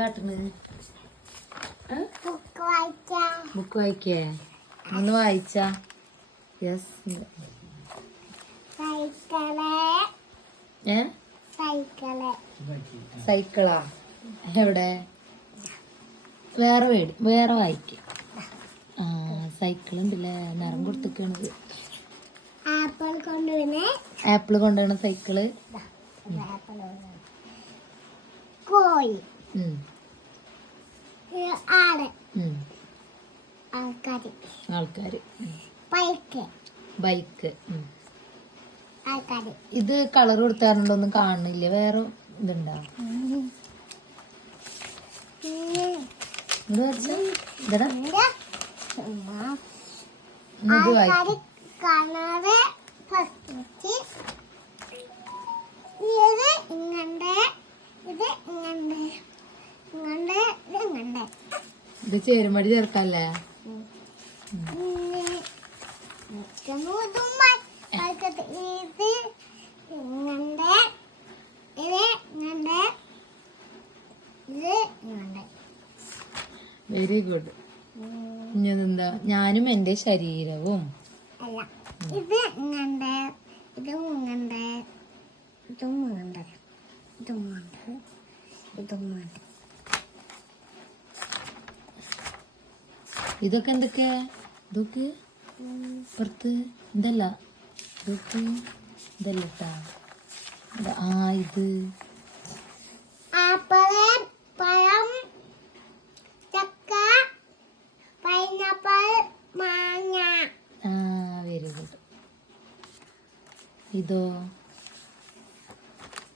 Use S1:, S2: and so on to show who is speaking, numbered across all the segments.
S1: കാട്ടുന്നത്?
S2: Book വായിക്കാം.
S1: ഒന്ന് വായിച്ച? Yes
S2: cycle.
S1: ഏ? സൈക്കിൾ. എവിടെ? വേറെ വേടി. വേറെ വായിക്ക. ആ സൈക്കിൾ ഉണ്ടല്ലേ നിറം കൊടുത്തിക്കണത്.
S2: ആപ്പിൾ കൊണ്ടുവന്ന്. സൈക്കിൾ? കോഴി.
S1: ആൾക്കാര്.
S2: ബൈക്ക്.
S1: ബൈക്ക്. ഇത് കളർ കൊടുത്താറുണ്ടോ ഒന്നും കാണുന്നില്ല. വേറെ ഇതുണ്ടോ? ഇത് വായിക്കും.
S2: ഇത്
S1: ചേരുമടി ചേർക്കല്ലേ വെരി ഗുഡ് ഇനി എന്താ ഞാനും എന്റെ ശരീരവും
S2: ഇത് ഇങ്ങണ്ട് ഇത് ഇതും ഇതും ഇതും
S1: ഇതൊക്കെ എന്തൊക്കെയാ ഇതൊക്കെ പുറത്ത് ഇതല്ല. ഇതൊക്കെ ഇതല്ല ആ ഇത്.
S2: പഴം ചക്ക പൈനാപ്പിൾ മാങ്ങ.
S1: ആ വെരി ഗുഡ്. ഇതോ?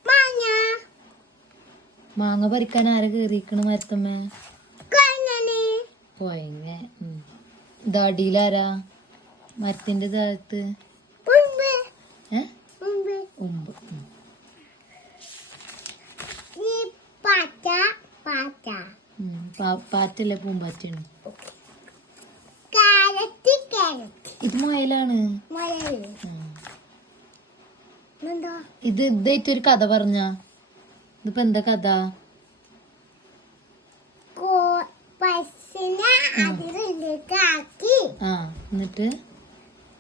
S2: മാങ്ങ.
S1: മാങ്ങ പറിക്കാൻ ആരെ കേറിയിക്കണ മരത്തമ്മേ? പോയങ്ങ ദാടിയിലാരാ മരത്തിന്റെ താഴത്ത്. ഉമ്പ് പാറ്റല്ലേ പൂമ്പാറ്റാണ് ഇത് മുയലാണ്. ഇത് ഇതായിട്ടൊരു കഥ പറഞ്ഞ. ഇതിപ്പോ എന്താ കഥ? എന്നിട്ട്?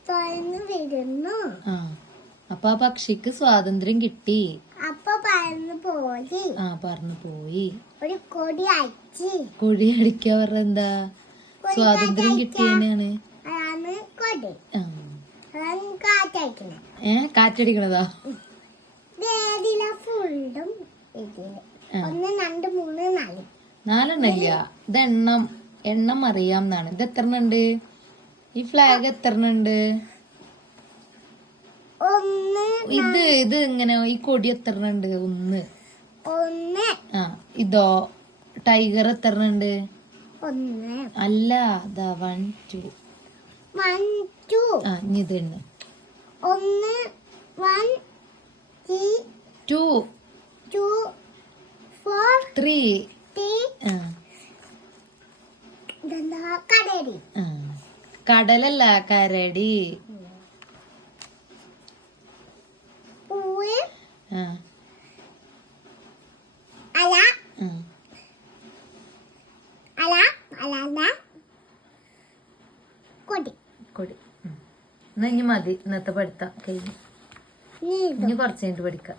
S2: തുറന്നു വിടുന്നു
S1: ആ. അപ്പൊ ആ പക്ഷിക്ക് സ്വാതന്ത്ര്യം കിട്ടി.
S2: അപ്പൊ പറന്നു പോയി.
S1: ആ പറന്നു പോയി.
S2: ഒരു കൊടി അടിച്ചു.
S1: കൊടി അടിക്ക പറഞ്ഞ എന്താ? സ്വാതന്ത്ര്യം
S2: കിട്ടിയാണ്
S1: ഏ കാറ്റടിക്കണതാ
S2: ഫുള്ളും
S1: ഇതെണ്ണം
S2: ഒന്ന് രണ്ട് മൂന്ന് നാല്.
S1: നാലെണ്ണല്ല ഇത് എണ്ണം എണ്ണം അറിയാം എന്നാണ്. ഇത് എത്ര ഉണ്ട് ഈ ഫ്ലാഗ് എത്ര ഉണ്ട്
S2: ഒന്ന്
S1: ഇത് ഇത് ഇങ്ങനെ ഈ കൊടി എത്ര ഉണ്ട് ഒന്ന്.
S2: ഒന്ന്.
S1: ആ ഇതോ? ടൈഗർ എത്ര ഉണ്ട്
S2: ഒന്ന്.
S1: അല്ല ദാ വൺ ടു ആ ഇനി ഇതുണ്ട്
S2: ഒന്ന് one
S1: two
S2: two four
S1: three ആ. കടലല്ല കരടി.
S2: കൊടി.
S1: എന്നാ ഇനി മതി. ഇന്നത്തെ പഠിത്തം കഴിഞ്ഞു. ഇനി കുറച്ച് കഴിഞ്ഞിട്ട് പഠിക്കാം.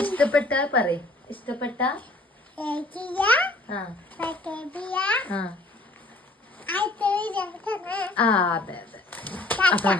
S1: ഇഷ്ടപ്പെട്ട പറയും. ഇഷ്ടപ്പെട്ട? ആ. ആ. ആ അതെ അതെ. അപ്പൊ